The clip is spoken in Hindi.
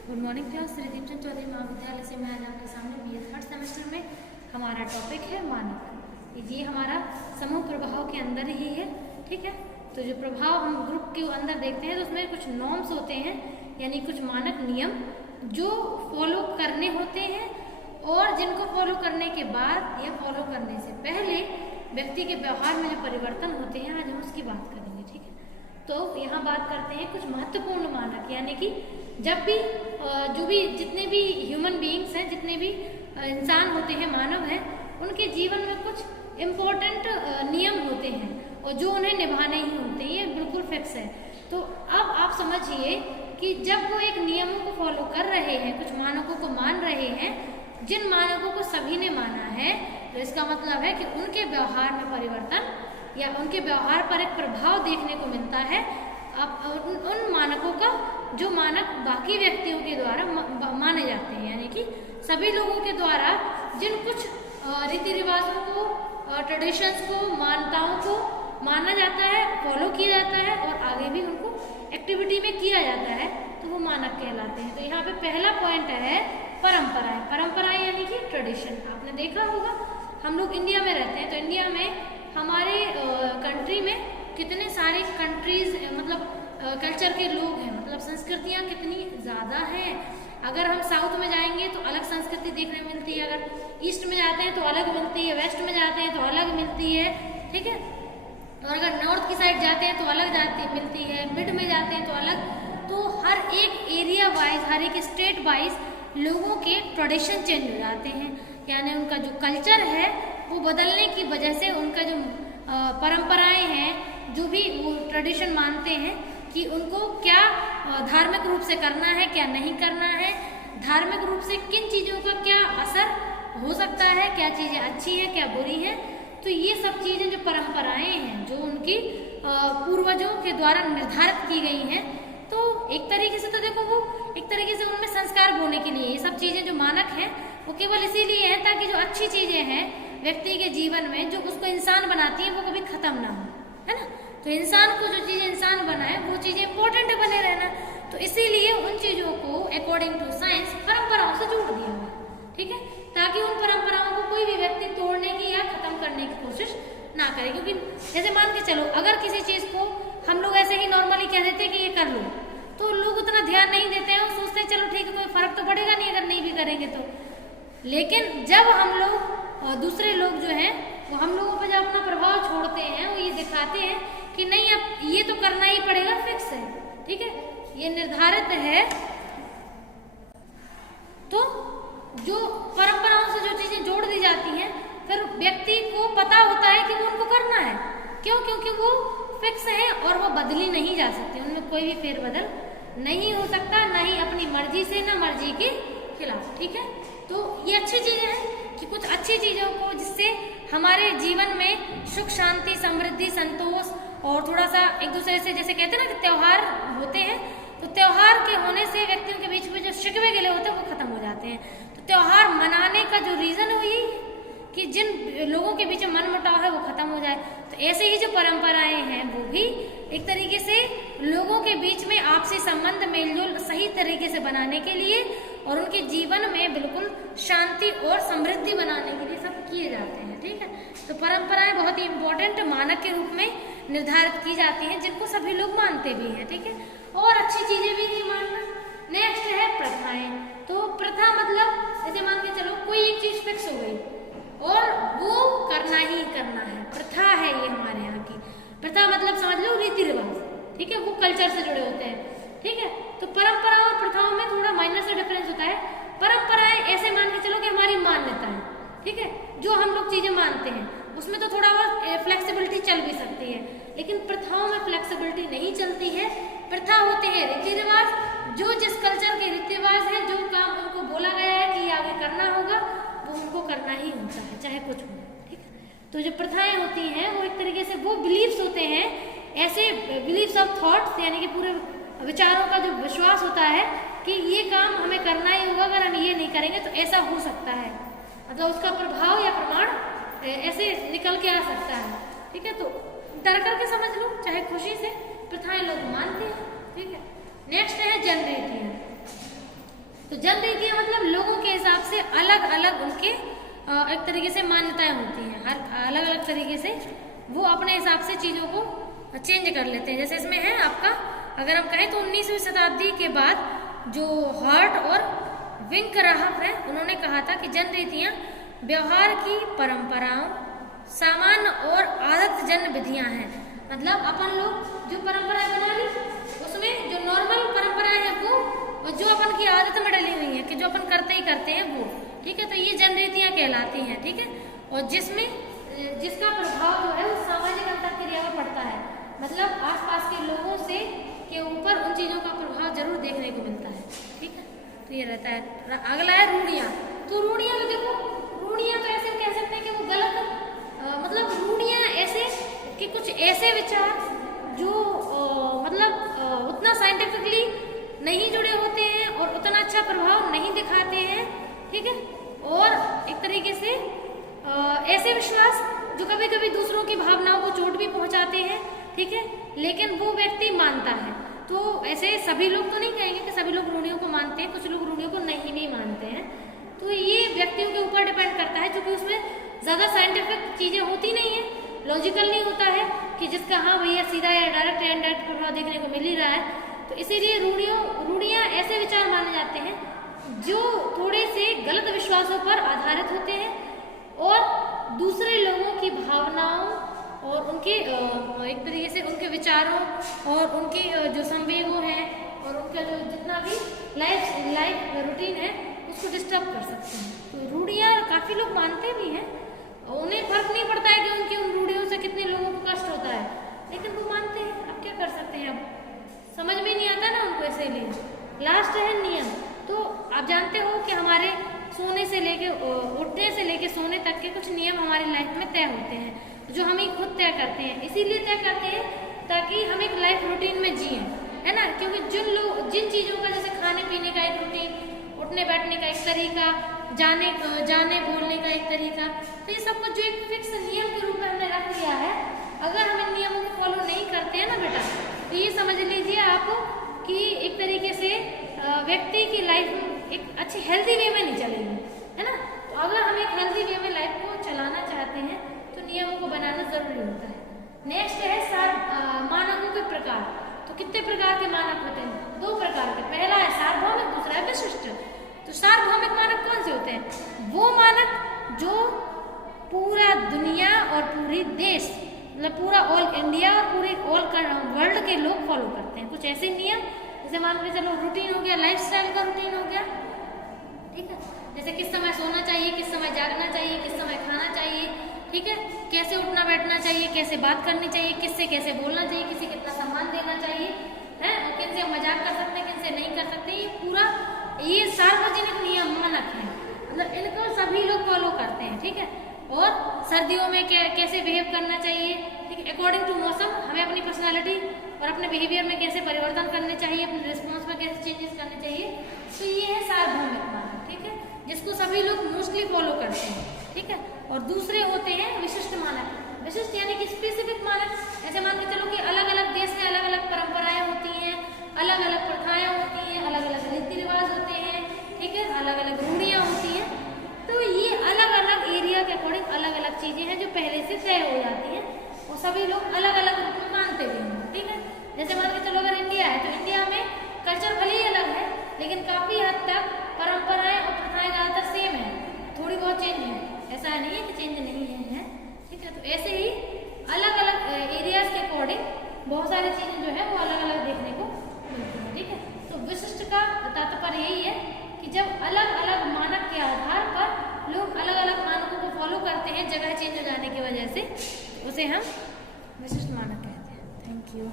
Good morning class. Shri Deepchand Chaudhary महाविद्यालय से मैं आज आपके सामने BA थर्ड सेमेस्टर में हमारा टॉपिक है मानक। ये हमारा समूह प्रभाव के अंदर ही है, ठीक है। तो जो प्रभाव हम ग्रुप के अंदर देखते हैं तो उसमें कुछ नॉर्म्स होते हैं, यानी कुछ मानक नियम जो फॉलो करने होते हैं और जिनको फॉलो करने के बाद या फॉलो करने से पहले व्यक्ति के व्यवहार में जो परिवर्तन होते हैं, आज हम उसकी बात करेंगे, ठीक है। तो यहाँ बात करते हैं कुछ महत्वपूर्ण मानक, यानी कि जब भी जो भी जितने भी ह्यूमन बीइंग्स हैं, जितने भी इंसान होते हैं, मानव हैं, उनके जीवन में कुछ इम्पोर्टेंट नियम होते हैं और जो उन्हें निभाने ही होते हैं, ये बिल्कुल फिक्स है। तो अब आप समझिए कि जब वो एक नियमों को फॉलो कर रहे हैं, कुछ मानकों को मान रहे हैं, जिन मानकों को सभी ने माना है, तो इसका मतलब है कि उनके व्यवहार में परिवर्तन या उनके व्यवहार पर एक प्रभाव देखने को मिलता है। अब उन मानकों का जो मानक बाकी व्यक्तियों के द्वारा माने जाते हैं, यानी कि सभी लोगों के द्वारा जिन कुछ रीति रिवाजों को, ट्रेडिशंस को, मान्यताओं को माना जाता है, फॉलो किया जाता है और आगे भी उनको एक्टिविटी में किया जाता है, तो वो मानक कहलाते हैं। तो यहाँ पे पहला पॉइंट है परंपराएं। परंपराएं यानी कि ट्रेडिशन। आपने देखा होगा, हम लोग इंडिया में रहते हैं, तो इंडिया में हमारे कंट्री में कितने सारे कंट्रीज मतलब कल्चर के लोग हैं, मतलब संस्कृतियाँ कितनी ज़्यादा हैं। अगर हम साउथ में जाएंगे तो अलग संस्कृति देखने मिलती है, अगर ईस्ट में जाते हैं तो अलग मिलती है, वेस्ट में जाते हैं तो अलग मिलती है, ठीक है। और अगर नॉर्थ की साइड जाते हैं तो अलग मिलती है, मिड में जाते हैं तो अलग। तो हर एक एरिया वाइज, हर एक स्टेट वाइज लोगों के ट्रेडिशन चेंज हो जाते हैं, यानी उनका जो कल्चर है वो बदलने की वजह से उनका जो परंपराएं हैं, जो भी वो ट्रेडिशन मानते हैं कि उनको क्या धार्मिक रूप से करना है, क्या नहीं करना है, धार्मिक रूप से किन चीज़ों का क्या असर हो सकता है, क्या चीज़ें अच्छी है, क्या बुरी है। तो ये सब चीज़ें जो परंपराएं हैं, जो उनकी पूर्वजों के द्वारा निर्धारित की गई हैं, तो एक तरीके से तो देखो वो एक तरीके से उनमें संस्कार बोने के लिए ये सब चीज़ें जो मानक हैं वो केवल इसीलिए हैं ताकि जो अच्छी चीज़ें हैं व्यक्ति के जीवन में, जो उसको इंसान बनाती है, वो कभी खत्म ना हो, है ना। तो इंसान को जो चीज़ें इंसान बनाए वो चीज़ें इंपॉर्टेंट बने रहना, तो इसीलिए उन चीज़ों को अकॉर्डिंग टू साइंस परंपराओं से जोड़ दिया हुआ, ठीक है, ताकि उन परंपराओं को कोई भी व्यक्ति तोड़ने की या खत्म करने की कोशिश ना करे। क्योंकि जैसे मान के चलो, अगर किसी चीज़ को हम लोग ऐसे ही नॉर्मली कह देते हैं कि ये कर लो, तो लोग उतना ध्यान नहीं देते हैं और सोचते हैं चलो ठीक है, कोई फर्क तो पड़ेगा नहीं अगर नहीं भी करेंगे तो। लेकिन जब हम लोग और दूसरे लोग जो हैं वो हम लोगों पर जब अपना प्रभाव छोड़ते हैं, वो ये दिखाते हैं कि नहीं अब ये तो करना ही पड़ेगा, फिक्स है, ठीक है, ये निर्धारित है। तो जो परंपराओं से जो चीजें जोड़ दी जाती हैं, फिर व्यक्ति को पता होता है कि वो उनको करना है, क्यों? क्योंकि वो फिक्स है और वो बदली नहीं जा सकती, उनमें कोई भी फेरबदल नहीं हो सकता, ना ही अपनी मर्जी से, ना मर्जी के खिलाफ, ठीक है। तो ये अच्छी चीजें हैं कि कुछ अच्छी चीजों को जिससे हमारे जीवन में सुख, शांति, समृद्धि, संतोष और थोड़ा सा एक दूसरे से, जैसे कहते हैं ना कि त्योहार होते हैं, तो त्योहार के होने से व्यक्तियों के बीच में जो शिकवे गिले होते हैं वो खत्म हो जाते हैं। तो त्योहार मनाने का जो रीजन है वो यही है कि जिन लोगों के बीच में मनमुटाव है वो खत्म हो जाए। तो ऐसे ही जो परंपराएं हैं वो भी एक तरीके से लोगों के बीच में आपसी संबंध, मेलजोल सही तरीके से बनाने के लिए और उनके जीवन में बिल्कुल शांति और समृद्धि बनाने के लिए सब किए जाते हैं, ठीक है। तो परंपराएं बहुत ही इम्पोर्टेंट मानक के रूप में निर्धारित की जाती हैं, जिनको सभी लोग मानते भी हैं, ठीक है, और अच्छी चीजें भी नहीं मानना। नेक्स्ट है प्रथाएं। तो प्रथा मतलब जैसे मान के चलो कोई एक चीज फिक्स हो गई और वो करना ही करना है, प्रथा है ये हमारे यहाँ की। प्रथा मतलब समझ लो रीति रिवाज, ठीक है, वो कल्चर से जुड़े होते हैं, ठीक है। तो परंपराओं और प्रथाओं में थोड़ा माइनर सा डिफरेंस होता है। परंपराएं ऐसे मान के चलो कि हमारी मान्यता है, ठीक है, जो हम लोग चीजें मानते हैं उसमें तो थोड़ा बहुत फ्लेक्सिबिलिटी चल भी सकती है, लेकिन प्रथाओं में फ्लेक्सिबिलिटी नहीं चलती है। प्रथा होते हैं रीति रिवाज, जो जिस कल्चर के रीति रिवाज है, जो काम उनको बोला गया है कि आगे करना होगा वो उनको करना ही होता है, चाहे कुछ हो, ठीक है। तो जो प्रथाएं होती हैं वो एक तरीके से वो बिलीव्स होते हैं, ऐसे बिलीव्स ऑफ थॉट्स, यानी कि पूरे विचारों का जो विश्वास होता है कि ये काम हमें करना ही होगा, अगर हम ये नहीं करेंगे तो ऐसा हो सकता है, मतलब उसका प्रभाव या प्रमाण ऐसे निकल के आ सकता है, ठीक है। तो डर करके समझ लो, चाहे खुशी से, प्रथाएं लोग मानते हैं, ठीक है। नेक्स्ट है जनरेट ईयर। जन रीतियाँ मतलब लोगों के हिसाब से अलग अलग उनके एक तरीके से मान्यताएं होती हैं, हर अलग अलग तरीके से वो अपने हिसाब से चीज़ों को चेंज कर लेते हैं। जैसे इसमें है आपका, अगर हम कहें तो 19वीं शताब्दी के बाद जो हर्ट और विंकराफ है, उन्होंने कहा था कि जन रीतियाँ व्यवहार की परंपराओं, सामान्य और आदत जन विधियाँ हैं। मतलब अपन लोग जो परंपराएं बना ली उसमें जो नॉर्मल परंपराएं हैं वो, और जो अपन की आदत में डली हुई है कि जो अपन करते ही करते हैं वो, ठीक है, तो ये जन रीतियाँ कहलाती हैं, ठीक है। और जिसमें जिसका प्रभाव जो है वो सामाजिक अंतःक्रिया में पड़ता है, मतलब आसपास के लोगों से के ऊपर उन चीज़ों का प्रभाव जरूर देखने को मिलता है, ठीक है। तो ये रहता है। अगला है रूढ़ियाँ। तो रूढ़ियाँ तो देखो, रूढ़ियाँ तो ऐसे कह सकते हैं कि वो गलत, मतलब रूढ़ियाँ ऐसे कि कुछ ऐसे विचार जो मतलब उतना साइंटिफिकली नहीं जुड़े होते हैं और उतना अच्छा प्रभाव नहीं दिखाते हैं, ठीक है। और एक तरीके से ऐसे विश्वास जो कभी कभी दूसरों की भावनाओं को चोट भी पहुंचाते हैं, ठीक है, लेकिन वो व्यक्ति मानता है। तो ऐसे सभी लोग तो नहीं कहेंगे कि सभी लोग रूढ़ियों को मानते हैं, कुछ लोग रूढ़ियों को नहीं भी मानते हैं। तो ये व्यक्तियों के ऊपर डिपेंड करता है, क्योंकि उसमें ज़्यादा साइंटिफिक चीज़ें होती नहीं है, लॉजिकल नहीं होता है कि जिसका हाँ भैया सीधा या डायरेक्ट या इनडायरेक्ट प्रभाव देखने को मिल ही रहा है। तो इसीलिए रूढ़ियाँ ऐसे विचार माने जाते हैं जो थोड़े से गलत विश्वासों पर आधारित होते हैं और दूसरे लोगों की भावनाओं और उनके एक तरीके से उनके विचारों और उनके जो संवेगों हैं और उनका जो जितना भी लाइफ रूटीन है उसको डिस्टर्ब कर सकते हैं। तो रूढ़ियाँ काफ़ी लोग मानते भी हैं, उन्हें फर्क नहीं पड़ता है कि उनकी उन रूढ़ियों से कितने लोगों को कष्ट होता है, लेकिन वो मानते हैं। अब क्या कर सकते हैं, अब समझ में नहीं आता ना उनको, इसीलिए। लास्ट है नियम। तो आप जानते हो कि हमारे सोने से लेके उठने से लेके सोने तक के कुछ नियम हमारी लाइफ में तय होते हैं, जो हम ही खुद तय करते हैं। इसीलिए तय करते हैं ताकि हम एक लाइफ रूटीन में जिएं, है ना। क्योंकि जिन चीज़ों का, जैसे खाने पीने का एक रूटीन, उठने बैठने का एक तरीका, जाने बोलने का एक तरीका, तो ये सब कुछ जो एक फिक्स नियम के रूप में हमने रख लिया है, अगर हम इन नियमों को फॉलो नहीं करते हैं ना बेटा, तो ये समझ लीजिए आप कि एक तरीके से व्यक्ति की लाइफ एक अच्छी हेल्दी वे में नहीं चलेगी, है ना। तो अगर हम एक हेल्दी वे में लाइफ को चलाना चाहते हैं तो नियमों को बनाना जरूरी होता है। नेक्स्ट है मानकों के प्रकार। तो कितने प्रकार के मानक होते हैं? 2 प्रकार के। पहला है सार्वभौमिक, दूसरा है विशिष्ट। तो सार्वभौमिक मानक कौन से होते हैं? वो मानक जो पूरा दुनिया और पूरी देश, मतलब पूरा ऑल इंडिया और पूरे ऑल वर्ल्ड के लोग फॉलो करते हैं। कुछ ऐसे नियम, जैसे मान के चलो रूटीन हो गया, लाइफस्टाइल का रूटीन हो गया, ठीक है। जैसे किस समय सोना चाहिए, किस समय जागना चाहिए, किस समय खाना चाहिए, ठीक है, कैसे उठना बैठना चाहिए, कैसे बात करनी चाहिए, किससे कैसे बोलना चाहिए, किसे कितना सम्मान देना चाहिए, है, और किनसे मजाक कर सकते हैं, किनसे नहीं कर सकते। ये पूरा ये सार्वजनिक नियम मानक है, मतलब इनको सभी लोग फॉलो करते हैं, ठीक है। और सर्दियों में कैसे बिहेव करना चाहिए, ठीक है, अकॉर्डिंग टू मौसम हमें अपनी पर्सनालिटी और अपने बिहेवियर में कैसे परिवर्तन करने चाहिए, अपने रिस्पॉन्स में कैसे चेंजेस करने चाहिए। तो ये है सार्वभौमिक मानक, ठीक है, जिसको सभी लोग मोस्टली फॉलो करते हैं, ठीक है। और दूसरे होते हैं विशिष्ट मानक। विशिष्ट यानी कि स्पेसिफिक मानक। ऐसे मान के चलो कि अलग अलग देश में अलग अलग परंपराएं होती हैं, अलग अलग प्रथाएं होती हैं, अलग अलग रीति रिवाज होते हैं, ठीक है, अलग अलग रूढ़ियाँ होती हैं। तो ये अलग अलग एरिया के अकॉर्डिंग अलग अलग चीजें हैं जो पहले से तय हो जाती हैं और सभी लोग अलग अलग रूप में मानते भी हैं, ठीक है। जैसे मान के चलो अगर इंडिया है तो इंडिया में कल्चर भले ही अलग है, लेकिन काफी हद तक परंपराएं और प्रथाएं ज्यादातर सेम है, थोड़ी बहुत चेंज है, ऐसा नहीं है कि चेंज नहीं है, ठीक है। तो ऐसे ही अलग अलग एरियाज के अकॉर्डिंग बहुत सारी चीजें जो है वो अलग अलग देखने को मिलती है, ठीक है। तो विशिष्ट का तात्पर्य यही है कि जब अलग अलग मानक के आधार पर लोग अलग अलग मानकों को फॉलो करते हैं जगह चेंज हो जाने की वजह से, उसे हम विशिष्ट मानक कहते हैं। Thank you.